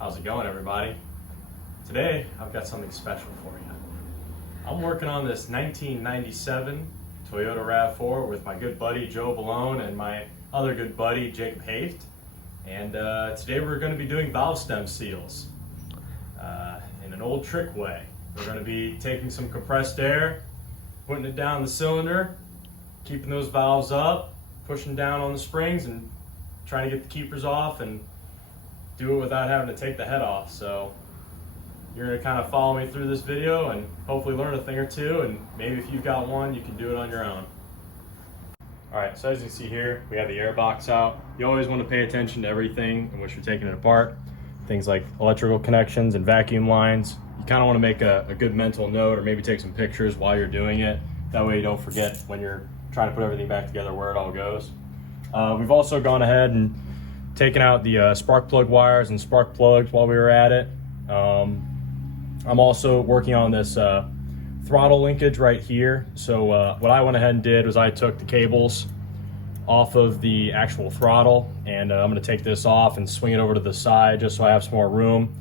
How's it going, everybody? Today, I've got something special for you. I'm working on this 1997 Toyota Rav-4 with my good buddy Joe Balone and my other good buddy Jacob Haft. And today we're going to be doing valve stem seals in an old trick way. We're going to be taking some compressed air, putting it down the cylinder, keeping those valves up, pushing down on the springs and trying to get the keepers off and do it without having to take the head off. So you're going to kind of follow me through this video and hopefully learn a thing or two, and maybe if you've got one, you can do it on your own. Alright, so as you can see here, we have the air box out. You always want to pay attention to everything in which you're taking it apart. Things like electrical connections and vacuum lines. You kind of want to make a good mental note, or maybe take some pictures while you're doing it. That way you don't forget when you're trying to put everything back together where it all goes. We've also gone ahead and taken out the spark plug wires and spark plugs while we were at it. I'm also working on this throttle linkage right here. So what I went ahead and did was I took the cables off of the actual throttle, and I'm going to take this off and swing it over to the side just so I have some more room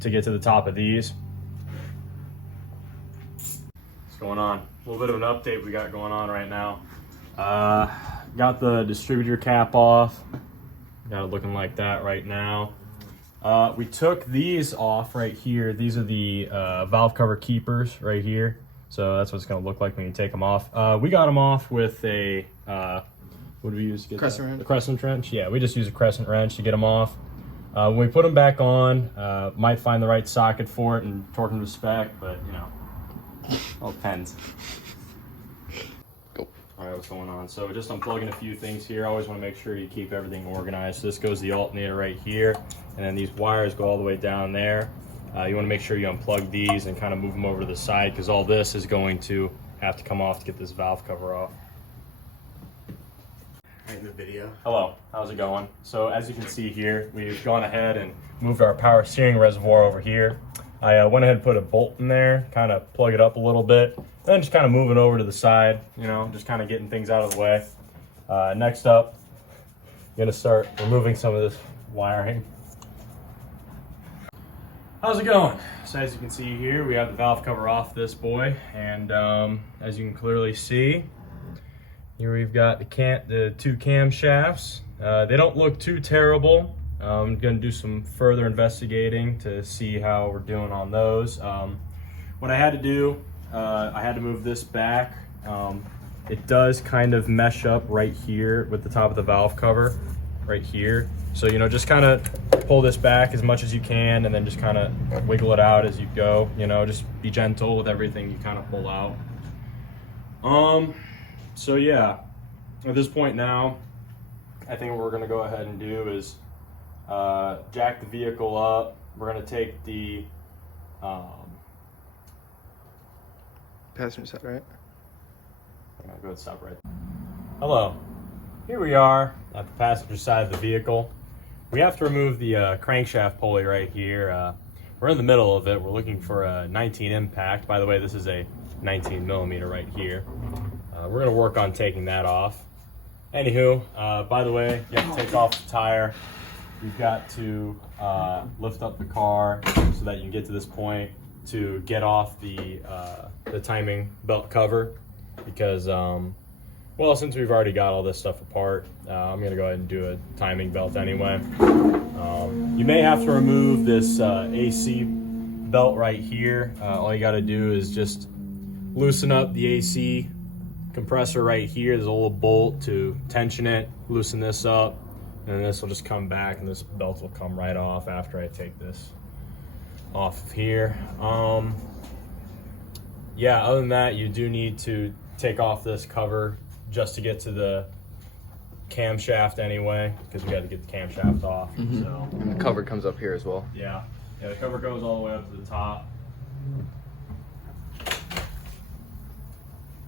to get to the top of these. What's going on? A little bit of an update we got going on right now. Got the distributor cap off. Got it looking like that right now. We took these off right here. These are the valve cover keepers right here. So that's what it's going to look like when you take them off. We got them off with a, what do we use to get crescent wrench? The crescent wrench. Yeah, we just use a crescent wrench to get them off. When we put them back on, might find the right socket for it and torque them to spec, but you know, all depends. All right, what's going on? So just unplugging a few things here. I always want to make sure you keep everything organized. So this goes the alternator right here, and then these wires go all the way down there. You want to make sure you unplug these and kind of move them over to the side, because all this is going to have to come off to get this valve cover off. Right in the video. Hello, how's it going? So as you can see here, we've gone ahead and moved our power steering reservoir over here. I went ahead and put a bolt in there, kind of plug it up a little bit, then just kind of move it over to the side, you know, just kind of getting things out of the way. Next up, I'm gonna start removing some of this wiring. How's it going? So as you can see here, we have the valve cover off this boy, and as you can clearly see, here we've got the two camshafts. They don't look too terrible. I'm going to do some further investigating to see how we're doing on those. What I had to do, I had to move this back. It does kind of mesh up right here with the top of the valve cover, right here. So, you know, just kind of pull this back as much as you can, and then just kind of wiggle it out as you go. You know, just be gentle with everything you kind of pull out. So yeah, at this point now, I think what we're going to go ahead and do is jack the vehicle up. We're going to take the Passenger side, right? I'm going to go ahead and stop right there. Hello, here we are at the passenger side of the vehicle. We have to remove the crankshaft pulley right here. We're in the middle of it. We're looking for a 19 impact. By the way, this is a 19 millimeter right here. We're going to work on taking that off. Anywho, by the way, you have to take off the tire. You've got to lift up the car so that you can get to this point to get off the timing belt cover, because, well, since we've already got all this stuff apart, I'm going to go ahead and do a timing belt anyway. You may have to remove this AC belt right here. All you got to do is just loosen up the AC compressor right here. There's a little bolt to tension it, loosen this up, and then this will just come back, and this belt will come right off after I take this off of here. Yeah, other than that, you do need to take off this cover just to get to the camshaft anyway, because we got to get the camshaft off. So, And the cover comes up here as well. yeah, the cover goes all the way up to the top.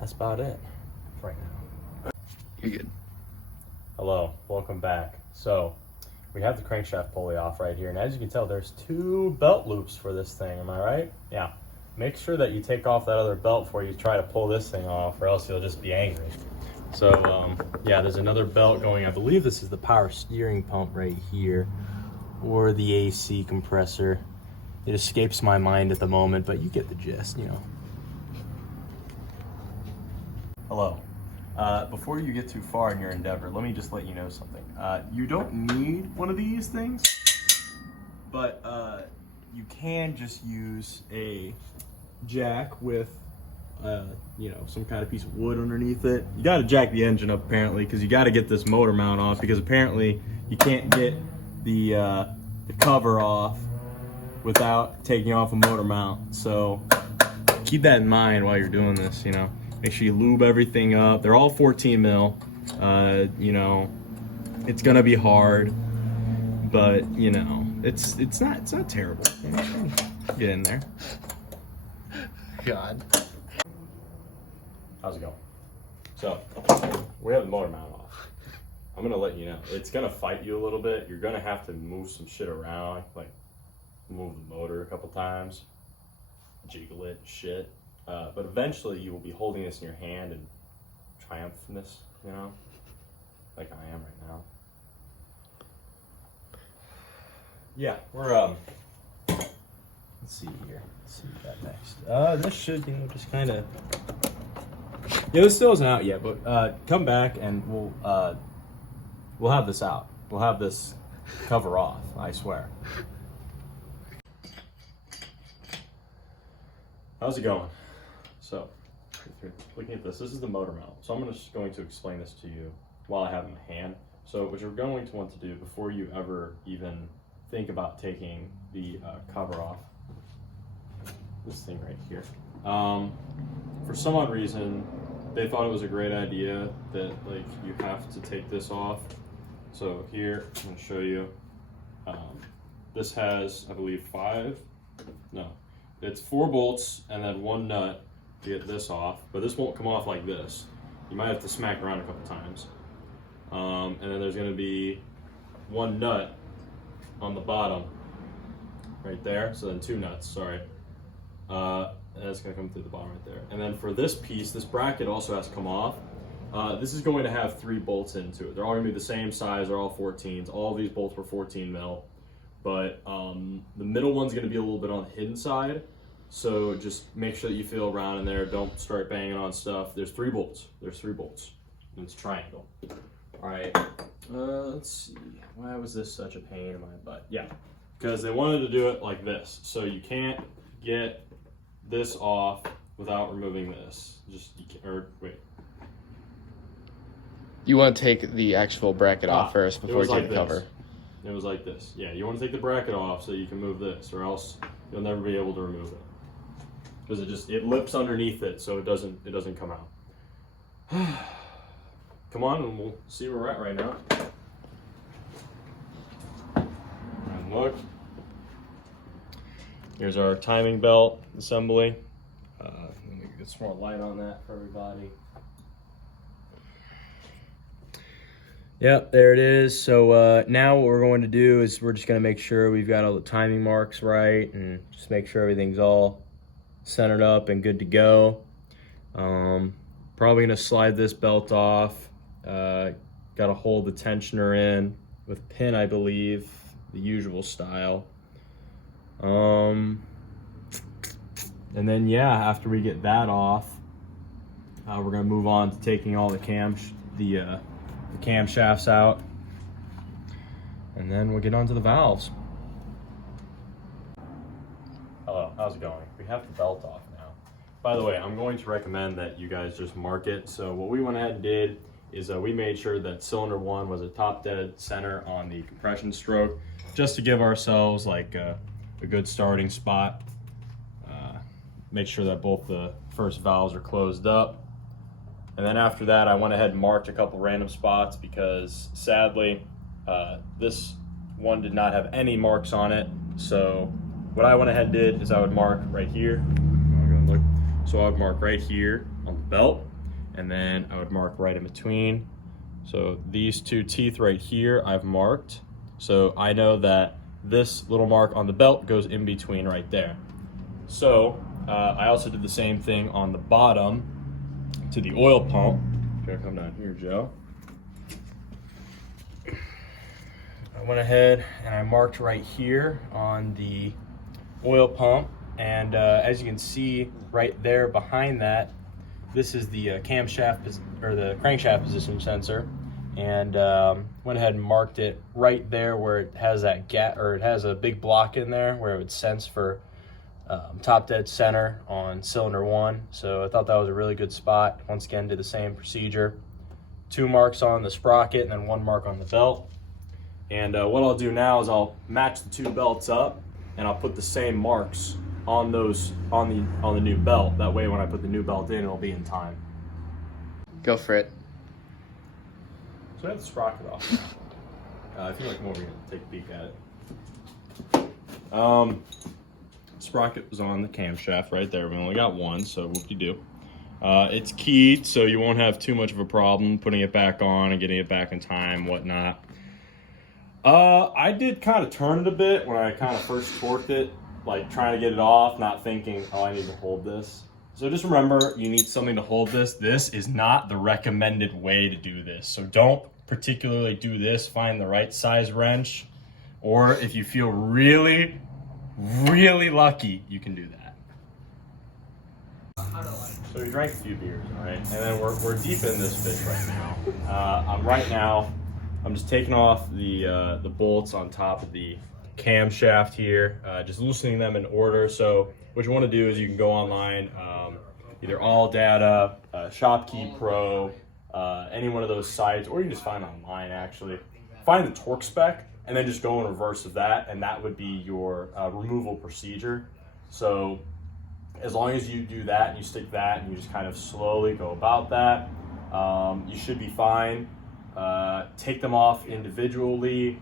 That's about it right now. You're good. Hello, welcome back. So we have the crankshaft pulley off right here, and as you can tell, there's two belt loops for this thing. Am I right? Yeah. Make sure that you take off that other belt before you try to pull this thing off, or else you'll just be angry. So yeah, there's another belt going. I believe this is the power steering pump right here. or the AC compressor. It escapes my mind at the moment, but you get the gist, you know. Hello. Before you get too far in your endeavor, let me just let you know something. You don't need one of these things, but you can just use a jack with, you know, some kind of piece of wood underneath it. You got to jack the engine up apparently, because you got to get this motor mount off, because apparently you can't get the cover off without taking off a motor mount. So keep that in mind while you're doing this, you know. Make sure you lube everything up. They're all 14 mil. You know, it's gonna be hard, but you know, it's not terrible. Get in there. God. How's it going? So we have the motor mount off. I'm gonna let you know. It's gonna fight you a little bit. You're gonna have to move some shit around, like move the motor a couple times, jiggle it, shit. But eventually you will be holding this in your hand and triumphantness, you know, like I am right now. Yeah, we're let's see here. Let's see what we got next. This should, you know, just kind of. Yeah, this still isn't out yet, but come back and we'll have this out. We'll have this cover off. I swear. How's it going? So, if you're looking at this is the motor mount. So I'm just going to explain this to you while I have it in my hand. So what you're going to want to do before you ever even think about taking the cover off, this thing right here. For some odd reason, they thought it was a great idea that like you have to take this off. So here, I'm going to show you. This has, I believe, it's 4 bolts and then 1 nut to get this off, but this won't come off like this. You might have to smack around a couple times. And then there's going to be 1 nut on the bottom right there, so then 2 nuts, sorry. And it's going to come through the bottom right there. And then for this piece, this bracket also has to come off. This is going to have 3 bolts into it. They're all going to be the same size, they're all 14s. All of these bolts were 14 mil. But the middle one's going to be a little bit on the hidden side. So just make sure that you feel around in there. Don't start banging on stuff. There's 3 bolts. There's 3 bolts. And it's triangle. All right. Let's see. Why was this such a pain in my butt? Yeah, because they wanted to do it like this. So you can't get this off without removing this. Wait. You want to take the actual bracket off first before you take the cover. It was like this. Yeah, you want to take the bracket off so you can move this, or else you'll never be able to remove it. Because it lips underneath it, so it doesn't come out. Come on, and we'll see where we're at right now. And look. Here's our timing belt assembly. Let me get some more light on that for everybody. Yep, there it is. So now what we're going to do is we're just going to make sure we've got all the timing marks right and just make sure everything's all centered up and good to go. Probably going to slide this belt off. Got to hold the tensioner in with a pin, I believe, the usual style. And then yeah, after we get that off, we're going to move on to taking all the camshafts out, and then we'll get onto the valves. Hello, how's it going? We have the belt off now. By the way, I'm going to recommend that you guys just mark it. So what we went ahead and did is we made sure that cylinder 1 was a top dead center on the compression stroke, just to give ourselves like a good starting spot. Make sure that both the first valves are closed up. And then after that, I went ahead and marked a couple random spots because sadly, this one did not have any marks on it. So what I went ahead and did is I would mark right here. So I would mark right here on the belt, and then I would mark right in between. So these 2 teeth right here, I've marked. So I know that this little mark on the belt goes in between right there. So I also did the same thing on the bottom to the oil pump. Gotta come down here, Joe. I went ahead and I marked right here on the oil pump, and as you can see right there behind that, this is the camshaft or the crankshaft position sensor, and went ahead and marked it right there where it has that gap, or it has a big block in there where it would sense for top dead center on cylinder 1. So I thought that was a really good spot. Once again, did the same procedure. 2 marks on the sprocket and then 1 mark on the belt. And what I'll do now is I'll match the 2 belts up, and I'll put the same marks on those on the new belt. That way, when I put the new belt in, it'll be in time. Go for it. So I have the sprocket off. If you want to come over here and take a peek at it. Sprocket was on the camshaft right there. We only got 1, so whoop-de-doo. It's keyed, so you won't have too much of a problem putting it back on and getting it back in time, whatnot. I did kind of turn it a bit when I kind of first torqued it, like trying to get it off, not thinking, oh, I need to hold this. So just remember, you need something to hold this. This is not the recommended way to do this. So don't particularly do this. Find the right size wrench, or if you feel really, really lucky, you can do that. So we drank a few beers, all right? And then we're deep in this fish right now. I'm just taking off the bolts on top of the camshaft here, just loosening them in order. So what you want to do is you can go online, either All Data, ShopKey Pro, any one of those sites, or you can just find online actually. Find the torque spec and then just go in reverse of that, and that would be your removal procedure. So as long as you do that and you stick that and you just kind of slowly go about that, you should be fine. Take them off individually.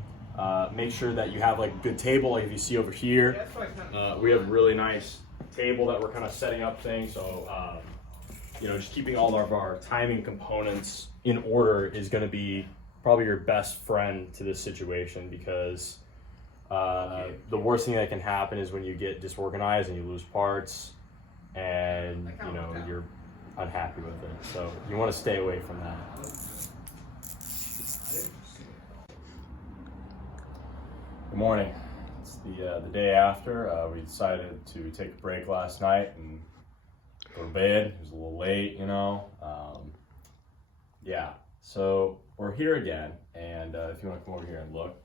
Make sure that you have like a good table, like if you see over here. We have a really nice table that we're kind of setting up things. So, just keeping all of our timing components in order is going to be probably your best friend to this situation, because the worst thing that can happen is when you get disorganized and you lose parts and you're unhappy with it. So you want to stay away from that. Good morning. It's the day after. We decided to take a break last night and go to bed. It was a little late, Yeah, so we're here again, and if you want to come over here and look,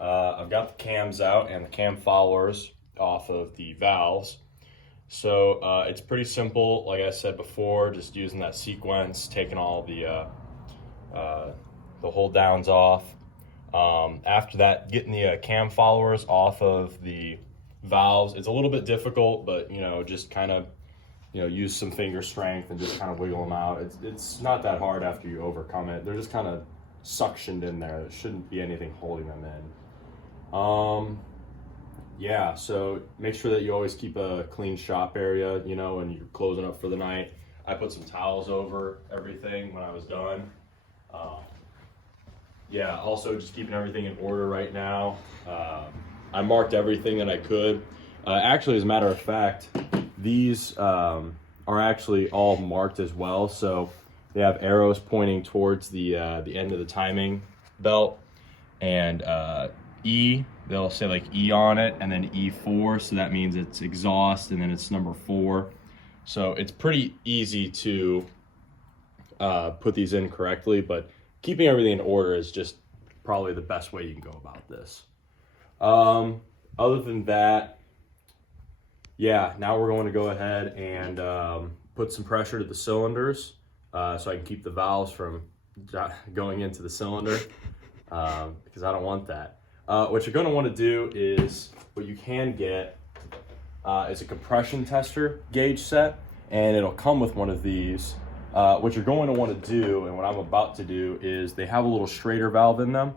I've got the cams out and the cam followers off of the valves. So it's pretty simple, like I said before, just using that sequence, taking all the hold downs off. After that, getting the cam followers off of the valves. It's a little bit difficult, but just kind of use some finger strength and just kind of wiggle them out. It's not that hard after you overcome it. They're just kind of suctioned in there. There shouldn't be anything holding them in. Yeah, so make sure that you always keep a clean shop area, when you're closing up for the night. I put some towels over everything when I was done. Yeah, also just keeping everything in order right now. I marked everything that I could. Actually, as a matter of fact, these are actually all marked as well. So they have arrows pointing towards the end of the timing belt, and E, they'll say like E on it, and then E4, so that means it's exhaust, and then it's number 4. So it's pretty easy to put these in correctly, but keeping everything in order is just probably the best way you can go about this. Other than that, yeah, now we're going to go ahead and put some pressure to the cylinders so I can keep the valves from going into the cylinder, because I don't want that. What you're going to want to do is, what you can get is a compression tester gauge set, and it'll come with one of these. What you're going to want to do, and what I'm about to do, is they have a little Schrader valve in them.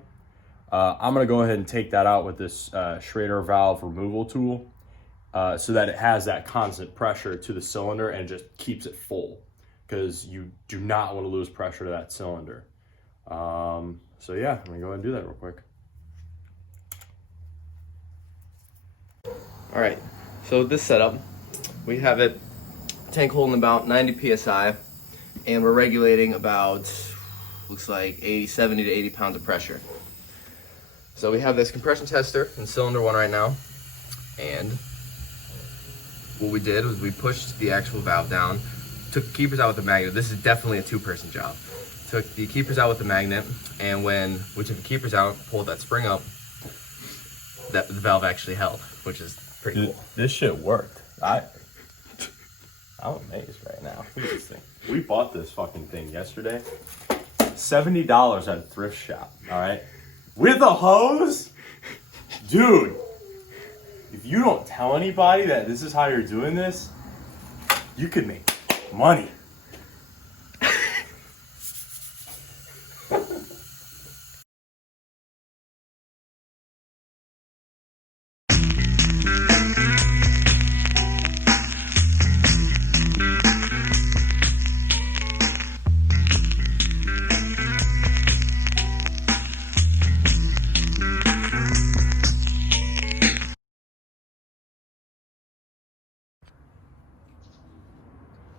I'm going to go ahead and take that out with this Schrader valve removal tool, so that it has that constant pressure to the cylinder and just keeps it full, because you do not want to lose pressure to that cylinder. So yeah, I'm going to go ahead and do that real quick. All right, so with this setup, we have it tank holding about 90 psi, and we're regulating about, looks like 70 to 80 pounds of pressure. So we have this compression tester in cylinder 1 right now, and what we did was we pushed the actual valve down, took the keepers out with the magnet. This is definitely a 2-person job. Took the keepers out with the magnet, and when we took the keepers out, pulled that spring up, that the valve actually held, which is pretty cool. This shit worked. I'm amazed right now. Look at this thing. We bought this fucking thing yesterday. $70 at a thrift shop, all right? With a hose? Dude, if you don't tell anybody that this is how you're doing this, you could make money.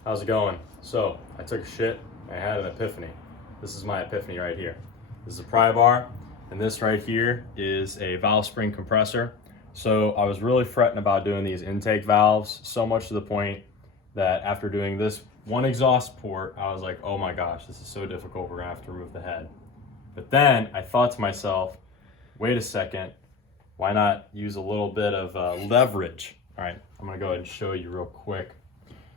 How's it going? So, I took a shit, I had an epiphany. This is my epiphany right here. This is a pry bar, and this right here is a valve spring compressor. So I was really fretting about doing these intake valves, so much to the point that after doing this one exhaust port, I was like, oh my gosh, this is so difficult, we're gonna have to remove the head. But then I thought to myself, wait a second, why not use a little bit of leverage? All right, I'm gonna go ahead and show you real quick.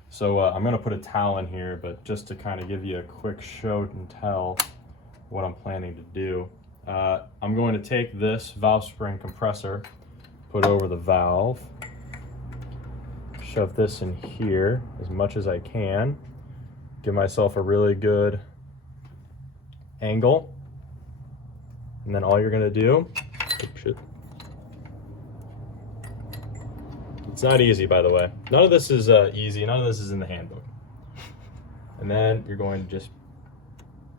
So I'm gonna put a towel in here, but just to kind of give you a quick show and tell what I'm planning to do. I'm going to take this valve spring compressor, put over the valve, shove this in here as much as I can, give myself a really good angle, and then all you're gonna do, it's not easy, by the way. None of this is easy. None of this is in the handbook. And then you're going to just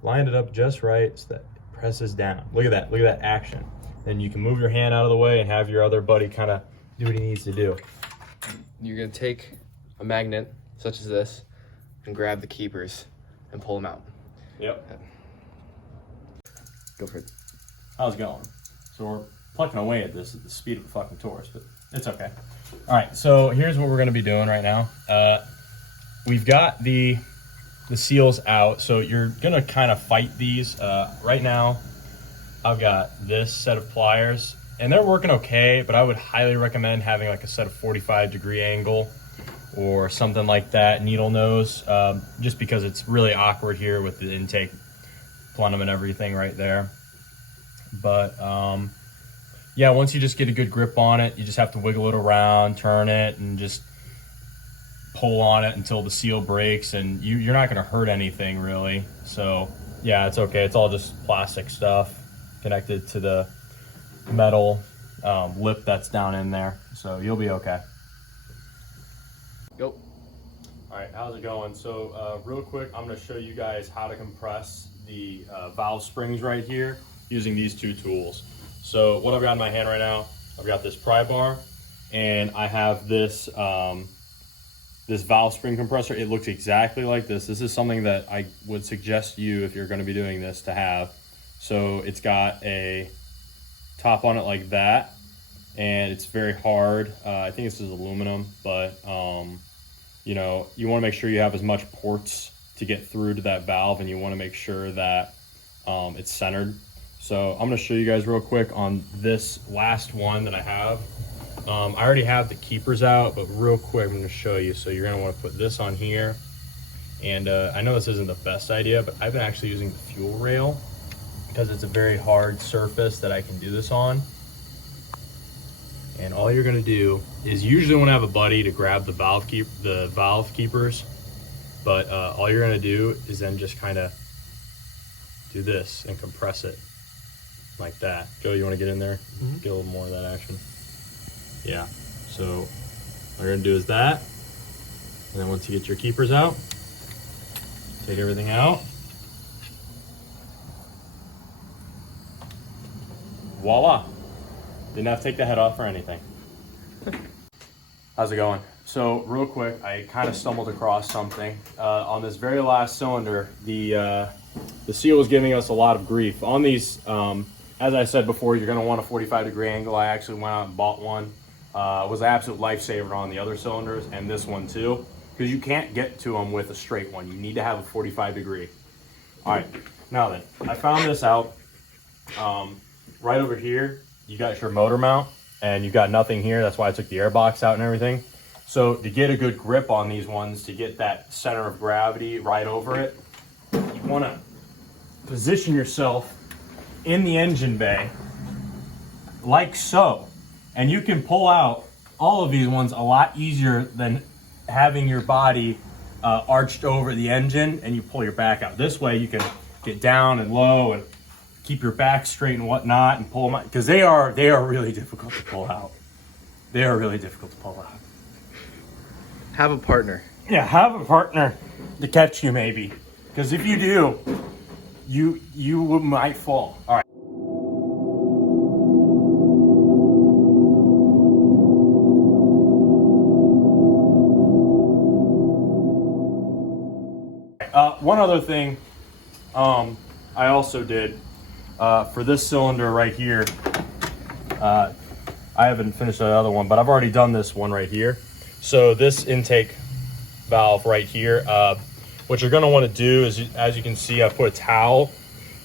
line it up just right so that it presses down. Look at that. Look at that action. Then you can move your hand out of the way and have your other buddy kind of do what he needs to do. You're gonna take a magnet such as this and grab the keepers and pull them out. Yep. Go for it. How's it going? So we're plucking away at this at the speed of a fucking Taurus, but it's okay. All right, so here's what we're gonna be doing right now. We've got the seals out, so you're gonna kind of fight these. Right now, I've got this set of pliers, and they're working okay, but I would highly recommend having like a set of 45-degree angle or something like that, needle nose, just because it's really awkward here with the intake plenum and everything right there. But yeah, once you just get a good grip on it, you just have to wiggle it around, turn it, and just pull on it until the seal breaks, and you're not gonna hurt anything really. So yeah, it's okay. It's all just plastic stuff connected to the metal lip that's down in there. So you'll be okay. Go. All right, how's it going? So real quick, I'm gonna show you guys how to compress the valve springs right here using these two tools. So what I've got in my hand right now, I've got this pry bar, and I have this this valve spring compressor. It looks exactly like this. This is something that I would suggest you, if you're going to be doing this, to have. So it's got a top on it like that, and it's very hard. I think this is aluminum, but you know, you want to make sure you have as much ports to get through to that valve, and you want to make sure that it's centered. So I'm gonna show you guys real quick on this last one that I have. I already have the keepers out, but real quick, I'm gonna show you. So you're gonna wanna put this on here. And I know this isn't the best idea, but I've been actually using the fuel rail because it's a very hard surface that I can do this on. And all you're gonna do is, usually wanna have a buddy to grab the valve keepers, but all you're gonna do is then just kinda do this and compress it. Like that. Joe, you want to get in there? Mm-hmm. Get a little more of that action. Yeah. So what you're going to do is that. And then once you get your keepers out, take everything out. Voila. Didn't have to take the head off or anything. How's it going? So real quick, I kind of stumbled across something. On this very last cylinder, the seal was giving us a lot of grief. On these as I said before, you're going to want a 45-degree angle. I actually went out and bought one. It was an absolute lifesaver on the other cylinders and this one too, because you can't get to them with a straight one. You need to have a 45-degree. All right, now then, I found this out. Right over here, you got your motor mount, and you got nothing here. That's why I took the air box out and everything. So to get a good grip on these ones, to get that center of gravity right over it, you want to position yourself in the engine bay like so. And you can pull out all of these ones a lot easier than having your body arched over the engine and you pull your back out. This way you can get down and low and keep your back straight and whatnot and pull them out, because they are really difficult to pull out. They are really difficult to pull out. Have a partner. Yeah, have a partner to catch you maybe, because if you do, you might fall. All right. One other thing I also did for this cylinder right here, I haven't finished the other one, but I've already done this one right here. So this intake valve right here, what you're going to want to do is, as you can see, I put a towel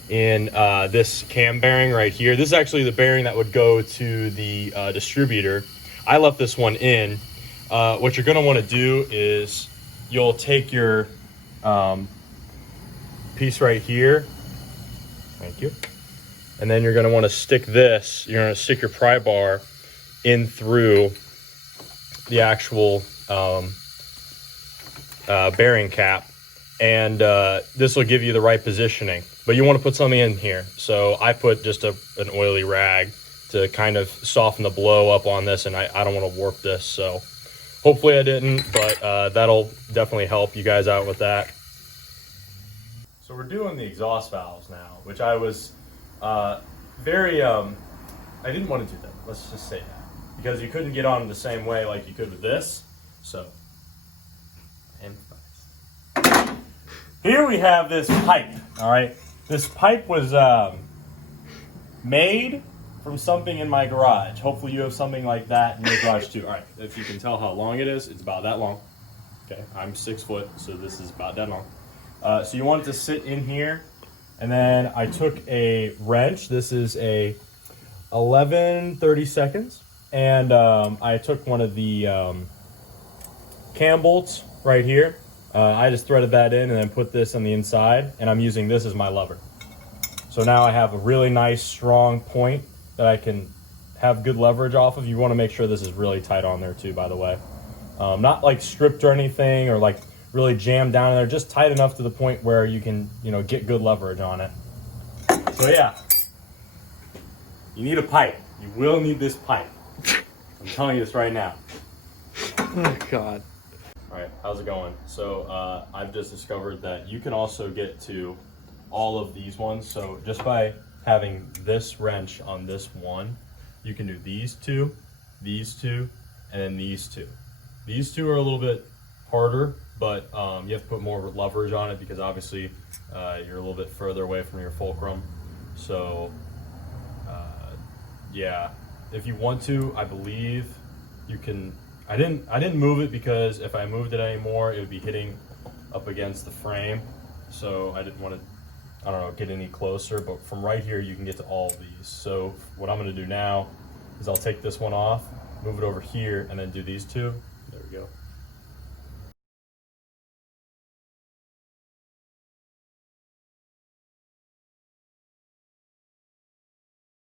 in this cam bearing right here. This is actually the bearing that would go to the distributor. I left this one in. What you're going to want to do is you'll take your piece right here. Thank you. And then you're going to want to stick this, you're going to stick your pry bar in through the actual bearing cap. And this will give you the right positioning. But you want to put something in here. So I put just an oily rag to kind of soften the blow up on this, and I don't want to warp this. So hopefully I didn't, but that'll definitely help you guys out with that. So we're doing the exhaust valves now, which I was I didn't want to do them, let's just say that, because you couldn't get on them the same way like you could with this. So, and here we have this pipe. All right, this pipe was made from something in my garage. Hopefully you have something like that in your garage too. All right, if you can tell how long it is, it's about that long. Okay, I'm 6 foot, so this is about that long. So you want it to sit in here, and then I took a wrench. This is a 11/32, and I took one of the cam bolts right here. I just threaded that in and then put this on the inside, and I'm using this as my lever. So now I have a really nice strong point that I can have good leverage off of. You want to make sure this is really tight on there too, by the way. Not like stripped or anything, or like really jammed down in there, just tight enough to the point where you can, get good leverage on it. So yeah, you need a pipe. You will need this pipe. I'm telling you this right now. Oh God. All right, how's it going? So I've just discovered that you can also get to all of these ones. So just by having this wrench on this one, you can do these two, and then these two. These two are a little bit harder, but you have to put more leverage on it because obviously you're a little bit further away from your fulcrum. So yeah, if you want to, I believe you can. I didn't move it because if I moved it anymore, it would be hitting up against the frame. So I didn't want to, get any closer. But from right here, you can get to all of these. So what I'm going to do now is I'll take this one off, move it over here, and then do these two. There we go.